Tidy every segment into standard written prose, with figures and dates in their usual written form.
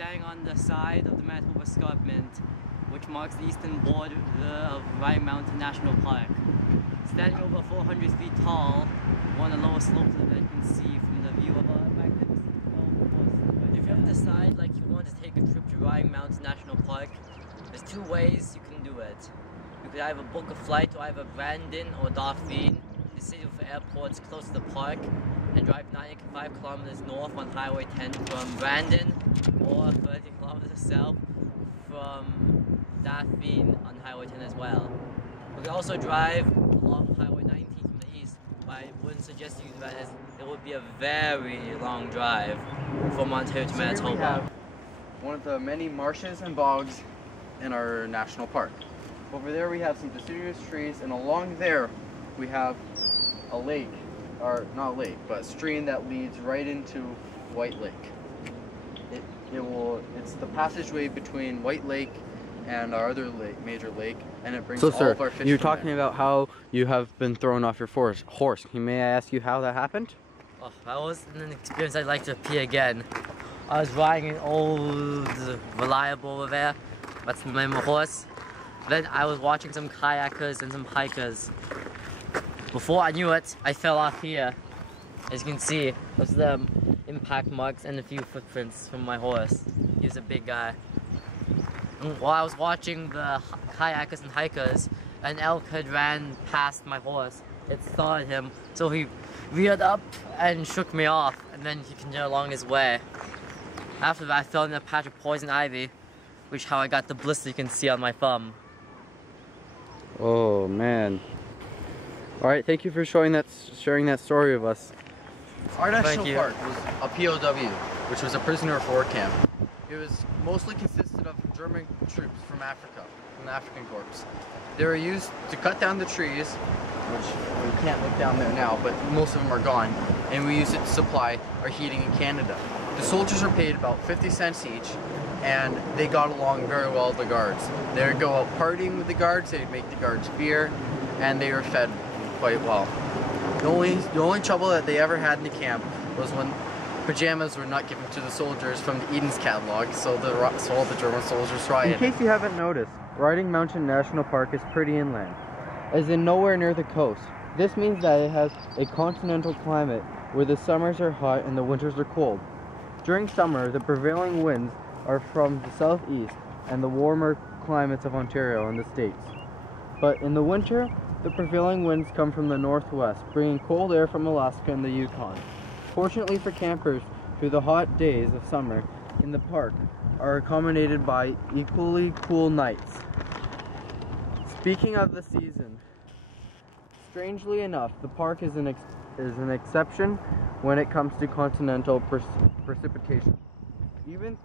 standing on the side of the Manitoba Escarpment, which marks the eastern border of Riding Mountain National Park. Standing over 400 feet tall, one of the lowest slopes that you can see from the view of a magnificent golf course. If you ever decide like you want to take a trip to Riding Mountain National Park, there's two ways you can do it. You could either book a flight to either Brandon or Dauphin, the city with airports close to the park, and drive 95 kilometers north on Highway 10 from Brandon, or 30 kilometers south from Dauphin on Highway 10 as well. We can also drive along Highway 19 from the east, but I wouldn't suggest you do that as it would be a very long drive from Ontario to Manitoba. Here we have one of the many marshes and bogs in our national park. Over there we have some deciduous trees, and along there we have a lake, or not a lake, but a stream that leads right into White Lake. It's the passageway between White Lake and our other lake, major lake, and it brings all of our fish. You're from talking there. about how you have been thrown off your horse. May I ask you how that happened? Oh, that was an experience I'd like to repeat again. I was riding an old Reliable over there. That's my horse. Then I was watching some kayakers and some hikers. Before I knew it, I fell off here. As you can see, those are the impact marks and a few footprints from my horse. He was a big guy. And while I was watching the kayakers and hikers, an elk had ran past my horse. It started him, so he reared up and shook me off, and then he continued along his way. After that, I fell in a patch of poison ivy, which is how I got the blister you can see on my thumb. Oh man. Alright, thank you for sharing that story with us. Our national park was a POW, which was a prisoner of war camp. It was mostly consisted of German troops from Africa, from the African Corps. They were used to cut down the trees, which we can't look down there now, but most of them are gone, and we used it to supply our heating in Canada. The soldiers were paid about 50 cents each, and they got along very well with the guards. They would go out partying with the guards, they'd make the guards beer, and they were fed quite well. The only trouble that they ever had in the camp was when pajamas were not given to the soldiers from the Eden's catalog, so all the German soldiers rioted. In case you haven't noticed, Riding Mountain National Park is pretty inland, as in nowhere near the coast. This means that it has a continental climate where the summers are hot and the winters are cold. During summer, the prevailing winds are from the southeast and the warmer climates of Ontario and the States. But in the winter, the prevailing winds come from the northwest, bringing cold air from Alaska and the Yukon. Fortunately for campers, through the hot days of summer in the park are accommodated by equally cool nights. Speaking of the season, strangely enough, the park is an exception when it comes to continental precipitation. Even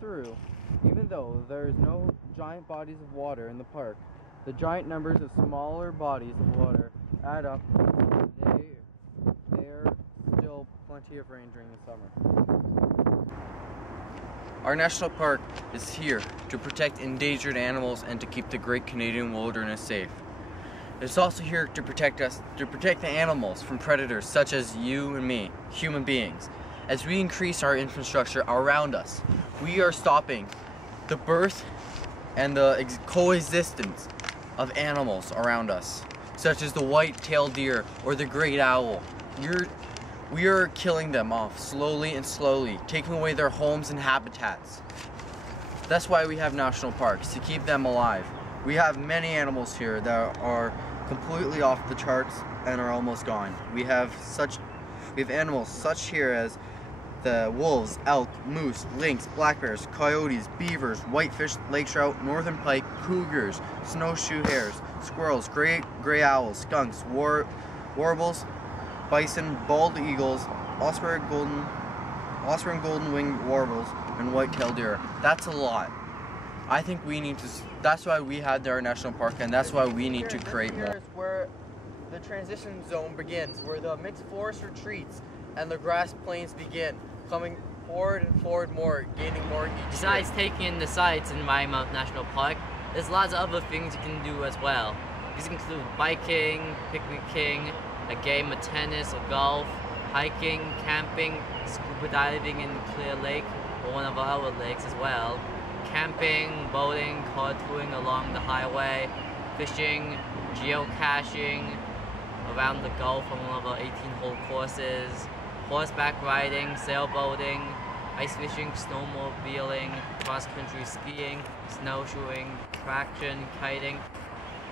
though there is no giant bodies of water in the park, the giant numbers of smaller bodies of water add up. There's still plenty of rain during the summer. Our national park is here to protect endangered animals and to keep the Great Canadian Wilderness safe. It's also here to protect the animals from predators such as you and me, human beings. As we increase our infrastructure around us, we are stopping the birth and the coexistence of animals around us, such as the white-tailed deer or the great owl. We are killing them off slowly and slowly, taking away their homes and habitats. That's why we have national parks, to keep them alive. We have many animals here that are completely off the charts and are almost gone. We have animals such here as the wolves, elk, moose, lynx, black bears, coyotes, beavers, whitefish, lake trout, northern pike, cougars, snowshoe hares, squirrels, gray owls, skunks, warbles, bison, bald eagles, osprey golden winged warbles, and white-tailed deer. That's a lot. I think that's why we had our national park, and that's why we need to create more. Here's where the transition zone begins, where the mixed forest retreats and the grass plains begin, coming forward and forward more, gaining more each Besides year. taking in the sights in Riding Mountain National Park, there's lots of other things you can do as well. These include biking, picnicking, a game of tennis or golf, hiking, camping, scuba diving in Clear Lake, or one of our other lakes as well. Camping, boating, car touring along the highway, fishing, geocaching around the Gulf on one of our 18-hole courses, horseback riding, sailboating, ice fishing, snowmobiling, cross-country skiing, snowshoeing, traction, kiting,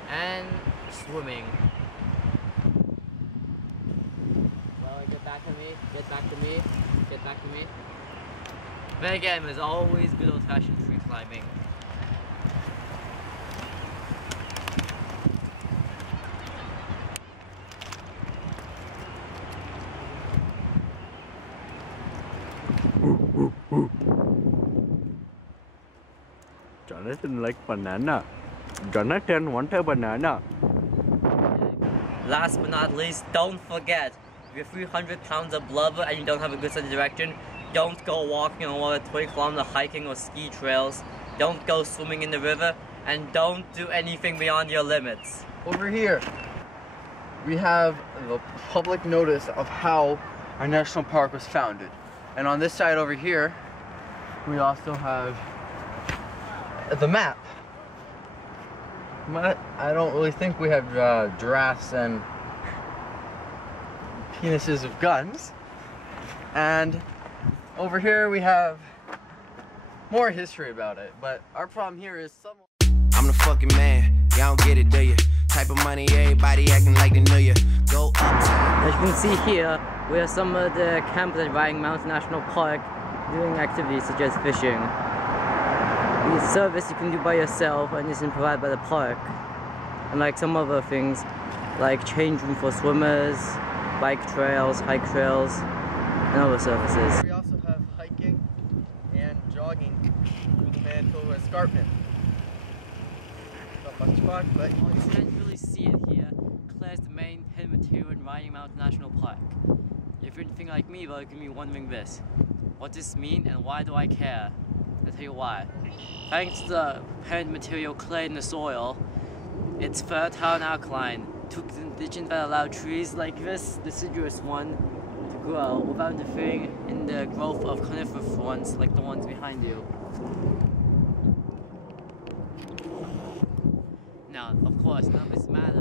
and swimming. Well, get back to me, get back to me, get back to me. Then again, there's always good old-fashioned free climbing. Jonathan like banana. Jonathan want a banana. Last but not least, don't forget, if you're 300 pounds of blubber and you don't have a good sense of direction, don't go walking on one of the 20-kilometer hiking or ski trails. Don't go swimming in the river, and don't do anything beyond your limits. Over here, we have the public notice of how our national park was founded. And on this side over here, we also have the map. But I don't really think we have giraffes and penises of guns. And over here we have more history about it. But our problem here is someone... I'm the fucking man, y'all don't get it, do you? Type of money, everybody acting like they know you. Go up. As you can see here, we have some of the campers at Riding Mountain National Park doing activities such as fishing. The service you can do by yourself and isn't provided by the park. And like some other things, like change room for swimmers, bike trails, hike trails, and other services. We also have hiking and jogging through the Manitoba Escarpment. Not much fun, but You can't really see it here. Clay is the main hidden material in Riding Mountain National Park. If you're anything like me, though, you can be wondering this. What does this mean and why do I care? I'll tell you why. Thanks to the parent material clay in the soil, it's fertile and alkaline to conditions that allow trees like this deciduous one to grow without interfering in the growth of coniferous ones like the ones behind you. Now, of course, none of this matters